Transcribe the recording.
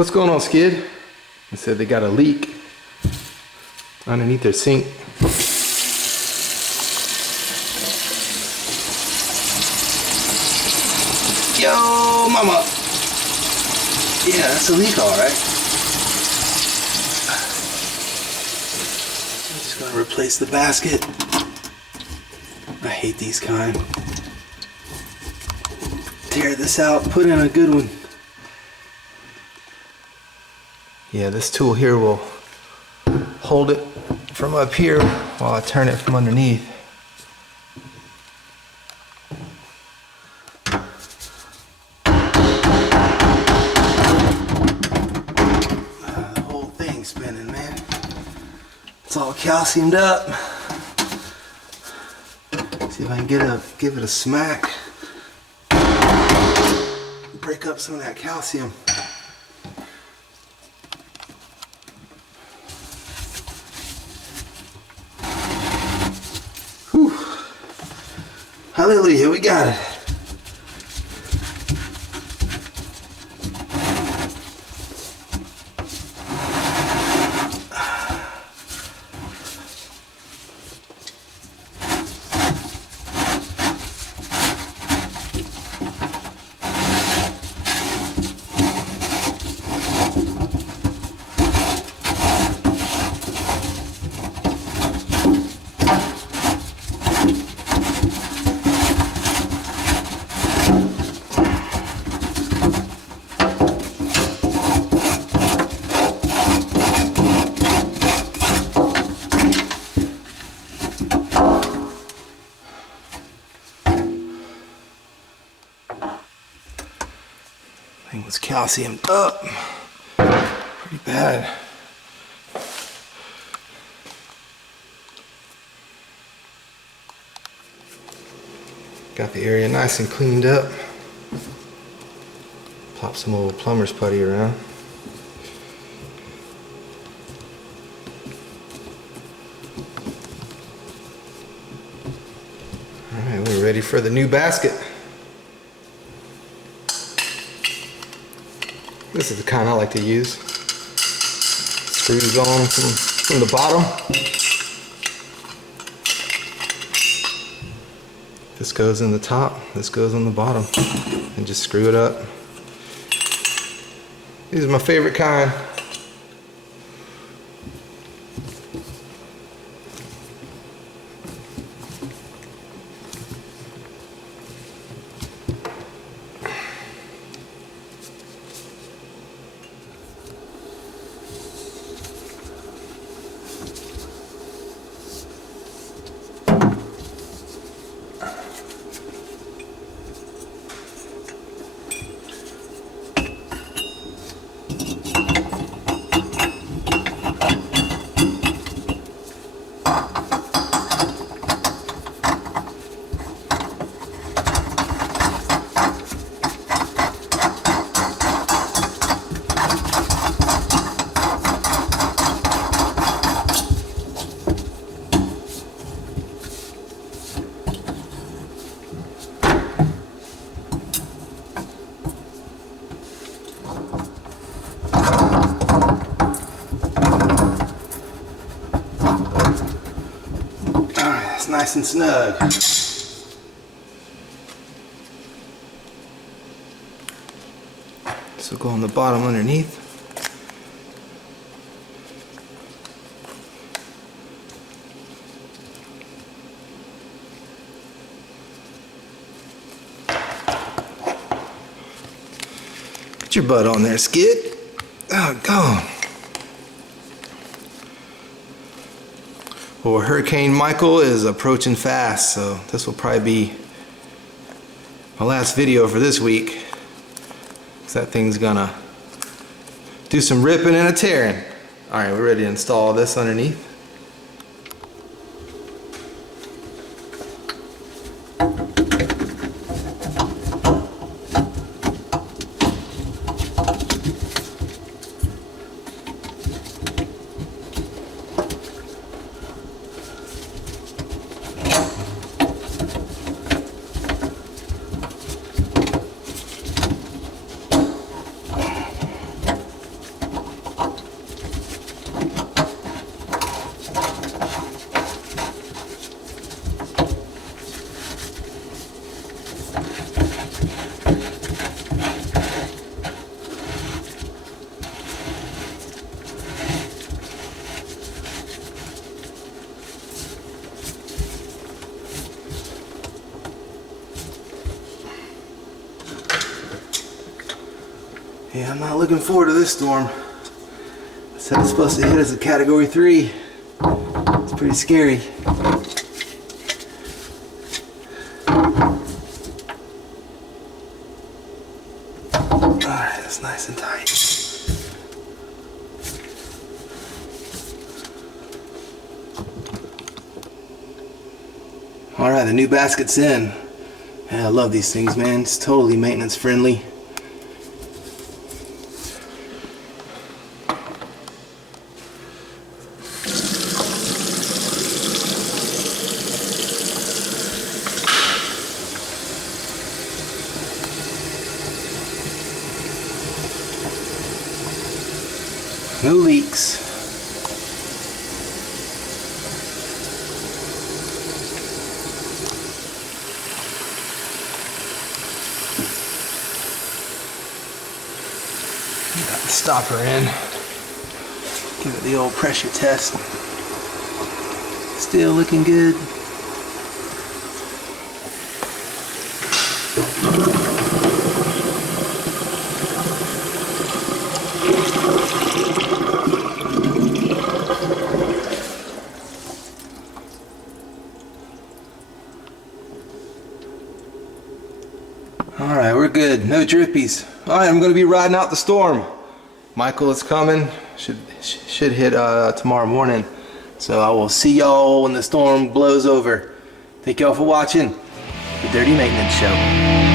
What's going on, Skid? They said they got a leak underneath their sink. Yo, mama. Yeah, that's a leak, all right. I'm just gonna replace the basket. I hate these kind. Tear this out, put in a good one. Yeah, this tool here will hold it from up here while I turn it from underneath. The whole thing's spinning, man. It's all calciumed up. See if I can give it a smack. Break up some of that calcium. Whew. Hallelujah, we got it. Thing was calciumed up pretty bad. Got the area nice and cleaned up. Pop some old plumber's putty around. Alright, we're ready for the new basket. This is the kind I like to use. Screws on from the bottom. This goes in the top, this goes on the bottom. And just screw it up. These are my favorite kind. Nice and snug. So go on the bottom underneath. Get your butt on there, Skid. Oh, go. Well, Hurricane Michael is approaching fast, so this will probably be my last video for this week. 'Cause that thing's gonna do some ripping and a tearing. Alright, we're ready to install this underneath. Yeah, I'm not looking forward to this storm. It said it's supposed to hit us a Category 3. It's pretty scary. Alright, that's nice and tight. Alright, the new basket's in. Yeah, I love these things, man. It's totally maintenance friendly. No leaks. Got the stopper in. Give it the old pressure test. Still looking good. Alright, we're good. No drippies. Alright, I'm going to be riding out the storm. Michael is coming. Should hit tomorrow morning. So I will see y'all when the storm blows over. Thank y'all for watching the Dirty Maintenance Show.